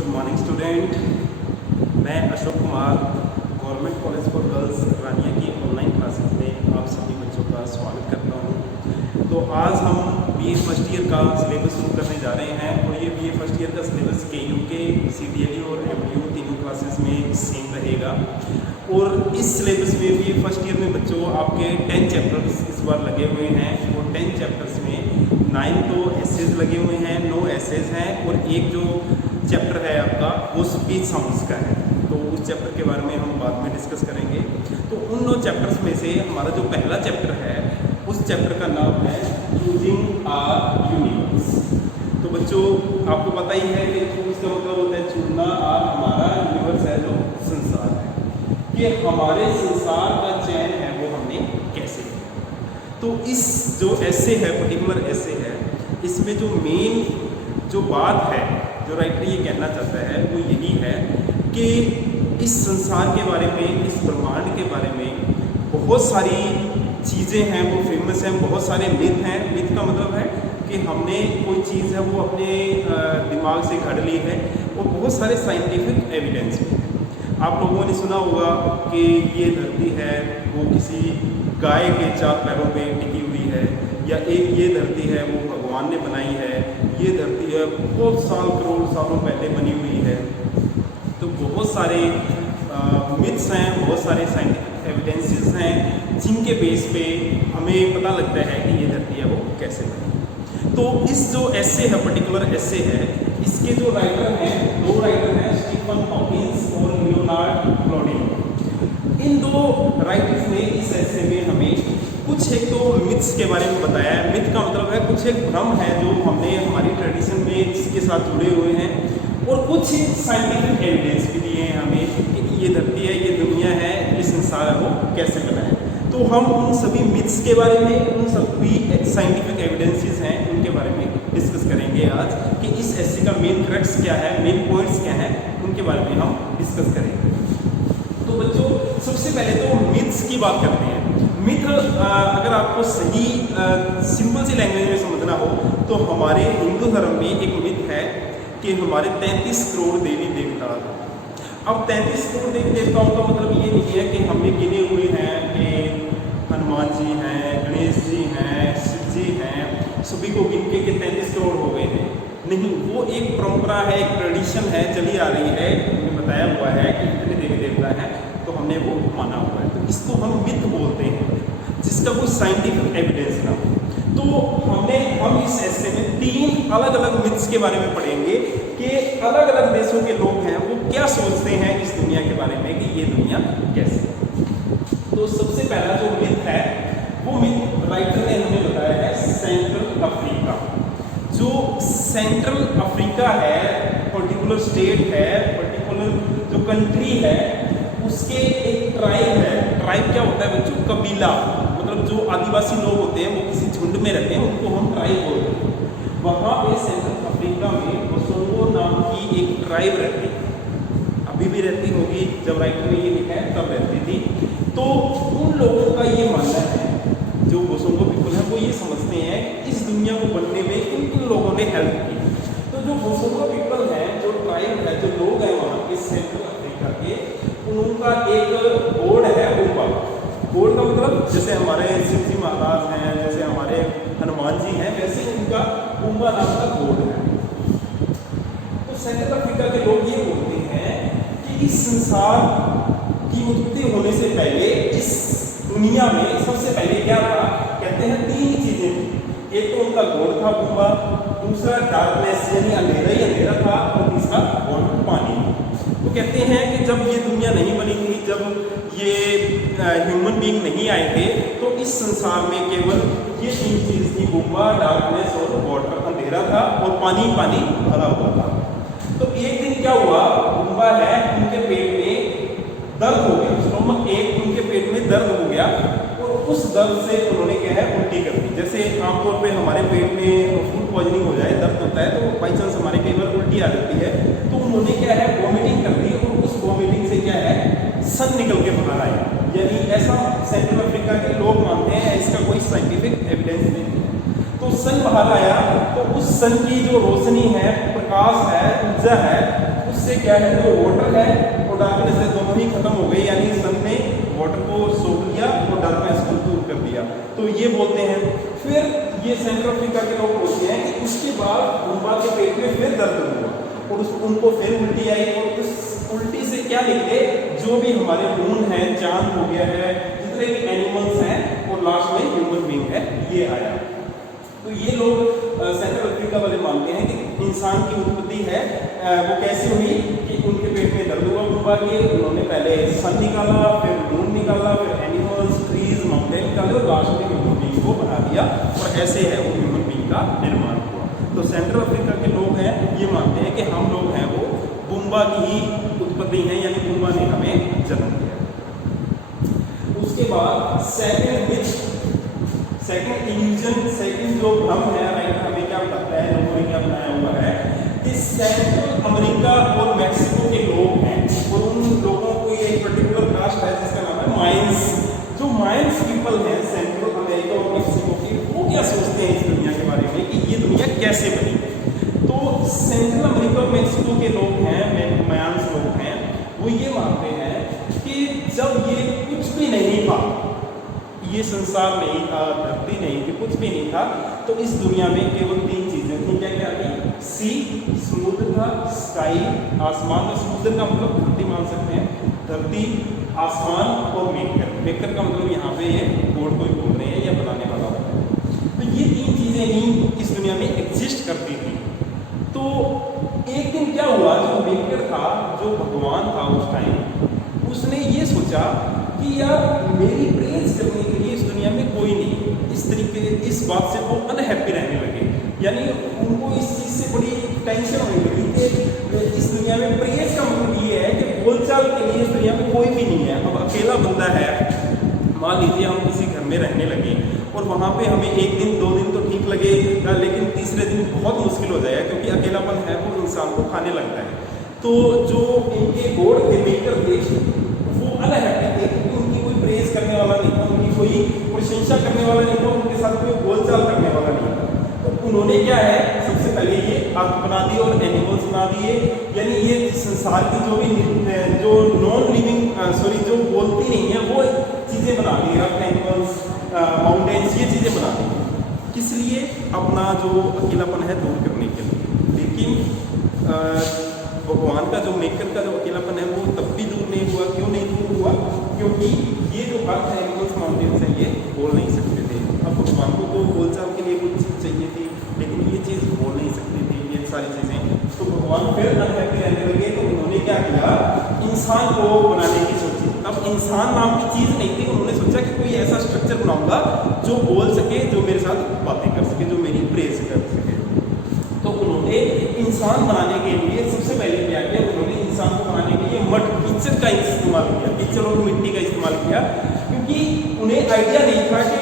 Good morning student. मैं Ashok Kumar government college for girls Rania की online classes में आप सभी बच्चों का स्वागत करता हूं। तो आज हम बीए फर्स्ट ईयर का सिलेबस शुरू करने जा रहे हैं और ये बीए फर्स्ट ईयर का सिलेबस KU के CTLU और MTU तीनों क्लासेस में सेम रहेगा। और इस सिलेबस में भी फर्स्ट ईयर में बच्चों आपके 10 चैप्टर्स इस बार लगे हुए हैं और 10 चैप्टर्स में 9 तो एसेज लगे हुए हैं, 9 एसेज हैं और एक जो चैप्टर है आपका वो स्पीच साउंड्स का है। तो उस चैप्टर के बारे में हम बाद में डिस्कस करेंगे। तो उन 9 चैप्टर्स में से हमारा जो पहला चैप्टर है उस चैप्टर का नाम है चूजिंग आवर यूनिवर्स। तो बच्चों आपको पता ही है कि चूज का मतलब होता है चुनना, और हमारा यूनिवर्स है जो संसार है, कि हमारे संसार का चयन है वो हमने कैसे किया। तो इस जो ऐसे है, पर्टिकुलर ऐसे है, इसमें जो मेन जो बात है, जो राइटर ये कहना चाहता है वो यही है कि इस संसार के बारे में, इस ब्रह्मांड के बारे में बहुत सारी चीज़ें हैं वो फेमस हैं, बहुत सारे मिथ हैं। मिथ का मतलब है कि हमने कोई चीज़ है वो अपने दिमाग से घड़ ली है और बहुत सारे साइंटिफिक एविडेंस भी हैं। आप लोगों ने सुना होगा कि ये धरती है वो किसी गाय के 4 पैरों पे टिकी हुई है, या एक ये धरती है वो भगवान ने बनाई है, ये धरती है बहुत साल करोड़ सालों पहले बनी हुई है। तो बहुत सारे मिथ्स हैं, बहुत सारे साइंटिफिक एविडेंसेस हैं जिनके बेस पे हमें पता लगता है कि ये धरती है वो कैसे बनी। तो इस जो ऐसे है, पर्टिकुलर ऐसे है, इसके जो राइटर हैं, 2 राइटर हैं, स्टीफन हॉकिंस और लियोनार्ड क्लॉडिन। इन 2 राइटर्स ने इस ऐसे में हमें कुछ एक तो मिथ्स के बारे में बताया है। मिथ का मतलब है कुछ एक भ्रम है जो हमने हमारी ट्रेडिशन में जिसके साथ जुड़े हुए हैं, और कुछ साइंटिफिक एविडेंस भी दिए हैं हमें कि ये धरती है, ये दुनिया है, ये संसार है वो कैसे बना है। तो हम उन सभी मिथ्स के बारे में, उन सभी साइंटिफिक एविडेंसेस हैं उनके बारे में डिस्कस करेंगे आज, कि इस ऐसे का मेन क्रक्स क्या है, मेन पॉइंट्स क्या हैं, उनके बारे में हम डिस्कस करेंगे। तो बच्चों सबसे पहले तो मिथ्स की बात करते हैं। मिथ अगर आपको सही सिंपल सी लैंग्वेज में समझना हो तो हमारे हिंदू धर्म में एक मिथ है कि हमारे 33 करोड़ देवी देवता। अब 33 करोड़ देवी देवताओं का मतलब ये नहीं है कि हमने गिने हुए हैं कि हनुमान जी हैं, गणेश जी हैं, शिव जी हैं, सभी को गिन के 33 करोड़ हो गए हैं। नहीं, वो एक परंपरा है, एक ट्रेडिशन है, चली आ रही है, हमें बताया हुआ है कि इतने देवी देवता हैं तो हमने वो माना हुआ है। तो इसको हम मिथ बोलते हैं जिसका कोई साइंटिफिक एविडेंस ना हो। तो हम इस ऐसे में 3 अलग अलग मिथ्स के बारे में पढ़ेंगे कि अलग अलग देशों के लोग हैं वो क्या सोचते हैं इस दुनिया के बारे में कि ये दुनिया कैसे है। तो सबसे पहला जो मिथ है वो मिथ राइटर ने हमें बताया है सेंट्रल अफ्रीका। जो सेंट्रल अफ्रीका है, पर्टिकुलर स्टेट है, पर्टिकुलर जो कंट्री है, उसके एक ट्राइब है। ट्राइब क्या होता है बच्चों? कबीला। मतलब जो आदिवासी लोग होते हैं वो किसी झुंड में रहते हैं, उनको हम ट्राइब बोलते हैं। वहाँ पे सेंट्रल अफ्रीका में बोसोंगो नाम की एक ट्राइब रहती है, अभी भी रहती होगी, जब राइटर ने ये लिखा है तब रहती थी। तो उन लोगों का ये मानना है, जो बोसोंगो पीपल है वो ये समझते हैं कि इस दुनिया को बनने में इन लोगों ने हेल्प की। तो जो बोसोंगो पीपल है, जो ट्राइब है, जो लोग हैं वहाँ के सेंट्रल अफ्रीका के, उनका एक गॉड है उम्बा। गॉड का मतलब जैसे हमारे शिव जी महाराज हैं, जैसे हमारे हनुमान जी हैं, वैसे उनका उम्बा नाम का गॉड है। तो सेंट्रल अफ्रीका के लोग ये बोलते हैं कि इस संसार की उत्पत्ति होने से पहले इस दुनिया में सबसे पहले क्या था? कहते हैं 3 चीजें थी। एक तो उनका गॉड था उम्बा, दूसरा डार्कनेस यानी अंधेरा ही अंधेरा था, और तीसरा गॉड पानी। तो कहते हैं कि जब ये दुनिया नहीं बनी थी, जब ये ह्यूमन बीइंग नहीं आए थे, तो इस संसार में केवल ये 3 चीज़ थी, गुम्बा, डार्कनेस और वाटर। अंधेरा था और पानी पानी भरा हुआ था। तो एक दिन क्या हुआ, गुम्बा है उनके पेट में दर्द हो गया, स्टोमक एक उनके पेट में दर्द हो गया, और उस दर्द से उन्होंने क्या है उल्टी कर दी। जैसे आमतौर पे हमारे पेट में फूड पॉइजनिंग हो जाए, दर्द होता है, तो बाई चांस हमारे कई बार उल्टी आ जाती है, तो उन्होंने क्या है वॉमिटिंग कर दी, और उस वॉमिटिंग से क्या है सन निकल के बाहर आया। यानी ऐसा सेंट्रल अफ्रीका के लोग मानते हैं, इसका कोई साइंटिफिक एविडेंस नहीं है। तो सन बाहर आया, तो उस सन की जो रोशनी है, प्रकाश है, ऊर्जा है, उससे क्या है, जो वाटर है और डार्कनेस है दोनों ही खत्म हो गए, यानी सन ने वाटर को सोख लिया और डार्कनेस को दूर कर दिया। तो ये बोलते हैं। फिर ये सेंट्रल अफ्रीका के लोग बोलते हैं कि उसके बाद बुम्बा के पेट में फिर दर्द हुआ और उनको फिर उल्टी आई, और उस उल्टी से क्या निकले, जो भी हमारे मून है, चांद हो गया है, जितने भी एनिमल्स हैं, और लास्ट में ह्यूमन बीइंग है, ये आया। तो ये लोग सेंट्रल अफ्रीका वाले मानते हैं कि इंसान की उत्पत्ति है वो कैसे हुई कि उनके पेट में दर्द हुआ बुम्बा के, उन्होंने पहले सन निकाला, फिर मून निकाला, फिर एनिमल्स, ट्रीज, माउंटेन निकाले और लास्ट में ह्यूमन बीइंग को बना दिया, और ऐसे है वो ह्यूमन बीइंग का निर्माण हुआ। तो सेंट्रल अफ्रीका के लोग हैं ये मानते हैं कि हम लोग हैं वो बुम्बा की ही उत्पत्ति है, यानी बुम्बा ने हमें जन्म दिया। उसके बाद सेकंड इल्यूजन, सेकंड जो भ्रम है, हमें क्या बताता है, लोगों ने क्या बनाया हुआ है कि सेंट्रल अमेरिका और मैक्सिको के लोग हैं, और उन लोगों को ये एक पर्टिकुलर कास्ट है जिसका नाम है माइंस। जो माइंस पीपल हैं सेंट्रल अमेरिका और मैक्सिको के, वो क्या सोचते हैं इस दुनिया के बारे में कि ये दुनिया कैसे बनी। तो सेंट्रल अमेरिका और मैक्सिको के लोग हैं, मायान्स लोग हैं, वो ये मानते हैं कि जब ये कुछ भी नहीं था, ये संसार नहीं था, धरती नहीं थी, कुछ भी नहीं था, तो इस दुनिया में केवल 3 चीजें थी। क्या क्या थी? सी, समुद्र था, स्काई, आसमान। तो समुद्र का मतलब धरती मान सकते हैं, धरती, आसमान और मेकर। मेकर का मतलब यहाँ पे ये गॉड को बोल रहे हैं या बनाने वाला होता है। तो ये 3 चीजें ही इस दुनिया में एग्जिस्ट करती थी। तो एक दिन क्या हुआ, जो मेकर था, जो भगवान था उस टाइम, उसने ये सोचा कि यार मेरी प्रेज करने के लिए इस दुनिया में कोई नहीं। इस तरीके इस बात से वो अनहैप्पी रहने लगे, यानी उनको इस चीज़ से बड़ी टेंशन होने लगी कि इस दुनिया में प्रेज का मतलब ये है कि बोलचाल के लिए इस दुनिया में कोई भी नहीं है। अब अकेला बंदा है, मान लीजिए हम किसी घर में रहने लगे और वहाँ पे हमें 1 दिन 2 दिन तो ठीक लगेगा, लेकिन तीसरे दिन बहुत मुश्किल हो जाएगा, क्योंकि अकेलापन है वो इंसान को खाने लगता है। तो जो इनके गॉड थे, मेकर थे, वो अनहैप्पी थे, क्योंकि उनकी कोई प्रेज करने वाला नहीं था, उनकी कोई प्रशंसा करने वाला नहीं था, उनके साथ कोई बोलचाल करने वाला नहीं था। तो उन्होंने क्या है, सबसे पहले ये अर्थ बना दी और एनिमल्स बना दिए, यानी ये संसार की जो भी जो नॉन लिविंग जो बोलती नहीं है वो चीज़ें बना दी, अर्थ, एनिमल्स, माउंटेन्स, ये चीज़ें बना दी। किस लिए? अपना जो अकेलापन है दूर करने के लिए। लेकिन भगवान का जो मेकर का जो अकेलापन है वो तब भी दूर नहीं हुआ। क्यों नहीं दूर हुआ? क्योंकि ये जो अर्थ है, एनिमल्स, माउंटेन्स है, ये बोल नहीं सकते थे। अब भगवान को तो बोलचाल के लिए कुछ चीज़ चाहिए थी, लेकिन ये चीज़ बोल नहीं सकती थी, ये सारी चीज़ें। तो भगवान फिर अनहैप्पी रहने लगे, तो उन्होंने क्या किया, इंसान को बनाने की सोची। अब इंसान नाम की चीज़ नहीं थी, उन्होंने सोचा कि कोई ऐसा स्ट्रक्चर बनाऊंगा जो बोल सके, जो मेरे साथ बातें कर सके, जो मेरी प्रेज कर सके। तो उन्होंने इंसान बनाने के लिए सबसे पहले क्या किया, उन्होंने इंसान को बनाने के लिए मड, कीचड़ का इस्तेमाल किया, कीचड़ और मिट्टी का इस्तेमाल किया, क्योंकि उन्हें आइडिया नहीं था कि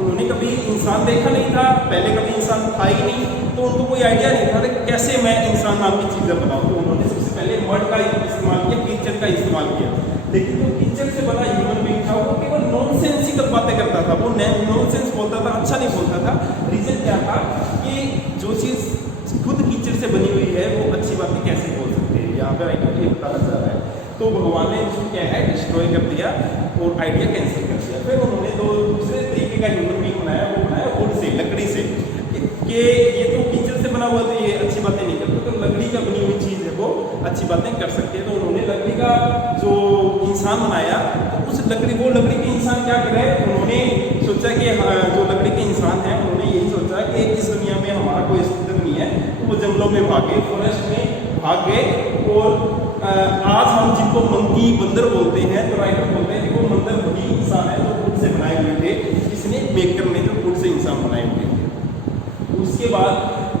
उन्होंने कभी इंसान देखा नहीं था, पहले कभी इंसान था ही नहीं, तो उनको कोई आइडिया नहीं था कि कैसे मैं इंसान नाम की चीज़ें बनाऊँ। तो उन्होंने सबसे पहले मड का इस्तेमाल किया, कीचड़ का इस्तेमाल किया। लेकिन जो कीचड़ से बना ह्यूमन बीइंग था, वो केवल नॉनसेंसिकल बातें करता था, वो नॉनसेंस बोलता था, अच्छा नहीं बोलता था। रीज़न क्या था कि जो चीज़ खुद कीचड़ से बनी हुई है वो अच्छी बातें कैसे बोल सकते हैं, यहाँ पर आइडिया ये बताना चाह रहा है। तो भगवान ने उसको क्या है, डिस्ट्रॉय कर दिया और आइडिया कैंसिल कर दिया। फिर उन्होंने दूसरे तरीके का ह्यूमन बीइंग बनाया, वो बनाया वुड से, लकड़ी से, कि ये तो कीचड़ से बना हुआ, तो ये अच्छी बातें नहीं करते, तो लकड़ी का बनी हुई चीज़ है वो अच्छी बातें कर सकती है। तो उन्होंने लकड़ी का जो इंसान बनाया, तो उस वो लकड़ी के इंसान क्या करे, उन्होंने सोचा कि जो लकड़ी के इंसान हैं, उन्होंने यही सोचा कि इस दुनिया में हमारा कोई अस्तित्व नहीं है, तो वो जंगलों में भागे, फॉरेस्ट में भाग गए। और आज हम जिनको मंकी, बंदर बोलते हैं, तो राइटर बोलते हैं कि वो बंदर वही इंसान है जो खुद से बनाए हुए थे, इसने मेकर ने जो खुद से इंसान बनाए हुए थे। उसके बाद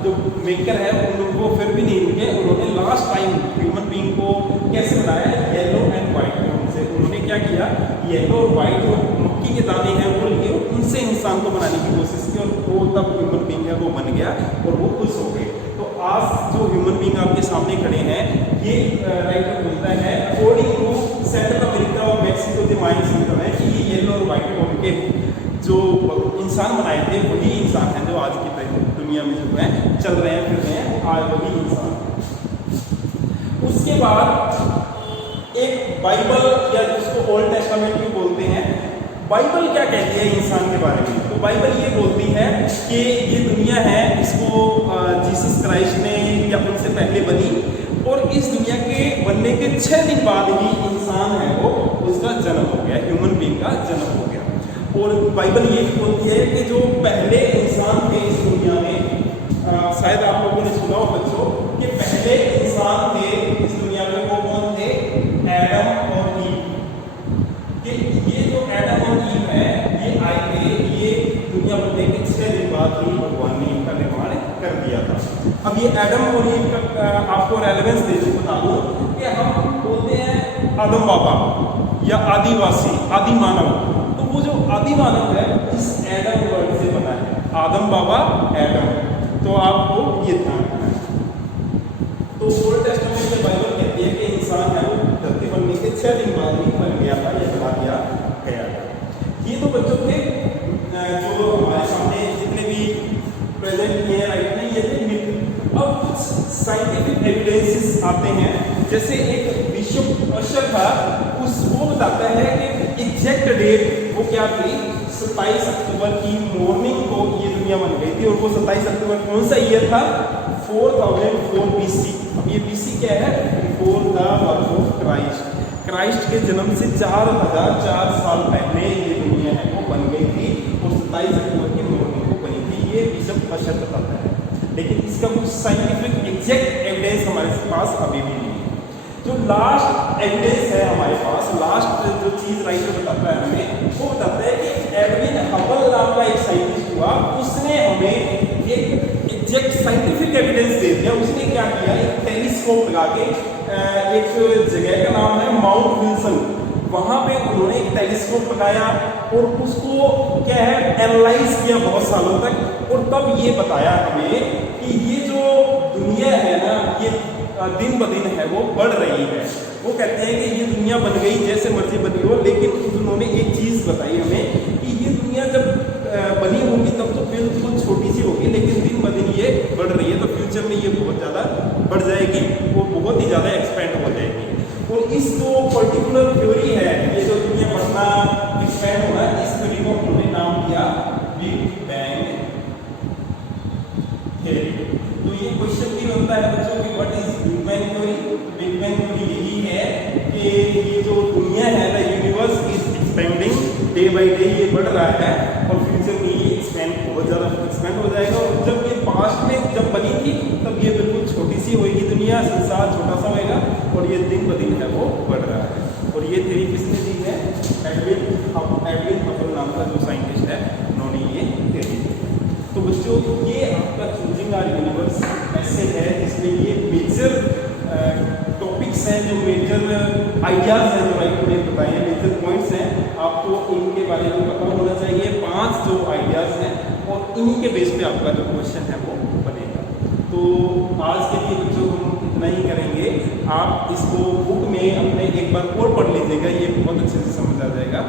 जो मेकर है उनको फिर भी नहीं रुके, उन्होंने लास्ट टाइम ह्यूमन बीइंग को कैसे बनाया, येलो एंड वाइट टोन से। उन्होंने क्या किया, येलो और वाइट जो मक्की के दाने हैं वो लिए, उनसे इंसान को बनाने की कोशिश की, और वो तब ह्यूमन बीइंग है वो बन गया और वो खुश हो गए। तो आज जो ह्यूमन बीइंग आपके सामने खड़े हैं, ये राइटर बोलता है अकॉर्डिंग टू सेंट्रल अमेरिका और मैक्सिको के माइंस होता है कि ये येलो और वाइट टोन के जो इंसान बनाए थे वही इंसान हैं जो आज की दुनिया में जो है चल रहे हैं, फिर रहे हैं, आज वही इंसान। उसके बाद एक बाइबल, या जिसको ओल्ड टेस्टामेंट भी बोलते हैं, बाइबल क्या कहती है इंसान के बारे में? तो बाइबल ये बोलती है कि ये दुनिया है, इसको जीसस क्राइस्ट ने या उनसे पहले बनी, और इस दुनिया के बनने के 6 दिन बाद ही इंसान है वो, उसका जन्म हो गया, ह्यूमन बीइंग का जन्म हो गया। और बाइबल ये भी बोलती है कि जो पहले इंसान थे इस दुनिया में, शायद आप लोगों ने सुना हो बच्चों, कि पहले इंसान थे इस दुनिया में, वो कौन थे? एडम और ईव। कि ये जो एडम और ईव है, ये आए थे, ये दुनिया बनने के 6 दिन बाद ही भगवान ने इनका निर्माण कर दिया था। अब ये एडम और ईव का आपको रेलेवेंस दे बता दूं कि हम बोलते हैं आदम बाबा या आदिवासी, आदि मानव। तो वो जो आदि मानव है इस एडम वर्ड से बना है, आदम बाबा एडम। तो आपको ये ध्यान रखना है। तो ओल्ड टेस्टामेंट में बाइबल कहती है कि इंसान है वो धरती बनने के 6 दिन बाद ही बन गया था या बना दिया गया था। ये तो बच्चों के जो हमारे सामने जितने भी प्रेजेंट किए हैं राइट में, ये थे मिथ। अब कुछ साइंटिफिक एविडेंसेस आते हैं, जैसे एक विश्व अशर था, वो बताता है कि एग्जैक्ट डेट वो क्या थी, 27 अक्टूबर की मॉर्निंग को ये दुनिया बन गई थी। और वो 27 अक्टूबर कौन सा ईयर था? 4004 BC। अब ये BC क्या है? Before the birth of Christ. Christ के जन्म से 4004 साल पहले ये दुनिया है वो बन गई थी, और 27 अक्टूबर की मॉर्निंग को बनी थी। ये विश्व अशर बताता है, लेकिन इसका कुछ साइंटिफिक एग्जैक्ट एविडेंस हमारे पास अभी भी नहीं है। जो लास्ट एविडेंस है हमारे पास, लास्ट जो चीज राइटर बताता है हमें, वो बताता है कि एडविन हबल नाम का एक साइंटिस्ट हुआ, उसने हमें एक एग्जैक्ट साइंटिफिक एविडेंस दे दिया। उसने क्या किया, एक टेलीस्कोप लगा के, एक जगह का नाम है माउंट विल्सन, वहां पे उन्होंने एक टेलीस्कोप लगाया और उसको क्या है एनालाइज किया बहुत सालों तक, और तब ये बताया हमें कि ये जो दुनिया है ना, ये दिन ब दिन है वो बढ़ रही है। वो कहते हैं कि ये दुनिया बन गई जैसे मर्जी बनी हो, लेकिन उन्होंने एक चीज़ बताई हमें कि ये दुनिया जब बनी होगी तब तो बिल्कुल छोटी सी होगी, लेकिन दिन ब दिन ये बढ़ रही है, तो फ्यूचर में ये बहुत ज़्यादा बढ़ जाएगी, वो बहुत ही ज़्यादा एक्सपेंड हो जाएगी। और इस जो पर्टिकुलर थ्योरी है, ये जो दुनिया बढ़ना एक्सपेंड होना, इस थ्योरी को उन्होंने नाम दिया बिग बैंग थ्योरी। तो ये क्वेश्चन भी बनता है बच्चों कि what is big bang theory? Big bang theory यही है कि ये जो दुनिया है, the universe is expanding day by day, ये बढ़ रहा है, और फ्यूचर में ये एक्सपेंड बहुत ज़्यादा एक्सपेंड हो जाएगा। और जब ये पास्ट में जब बनी थी तब ये बिल्कुल छोटी सी होगी दुनिया, संसार छोटा सा होएगा, और ये दिन ब दिन है वो बढ़ रहा है। और ये थ्योरी किसने दी है? एडविन हबल नाम का जो साइंटिस्ट है, उन्होंने ये थ्योरी दी। तो बच्चों ये आपका चूजिंग आवर यूनिवर्स ऐसे है, इसमें ये मेजर टॉपिक्स हैं, जो मेजर आइडियाज़ हैं, जो राइट ने बताए हैं, मेजर पॉइंट्स हैं, आपको इनके बारे में पता होना चाहिए। 5 जो आइडियाज़ हैं, और इन्हीं के बेस पे आपका जो क्वेश्चन है वो बनेगा। तो आज के लिए बच्चों हम इतना ही करेंगे। आप इसको बुक में अपने एक बार और पढ़ लीजिएगा, ये बहुत अच्छे से समझ आ जाएगा।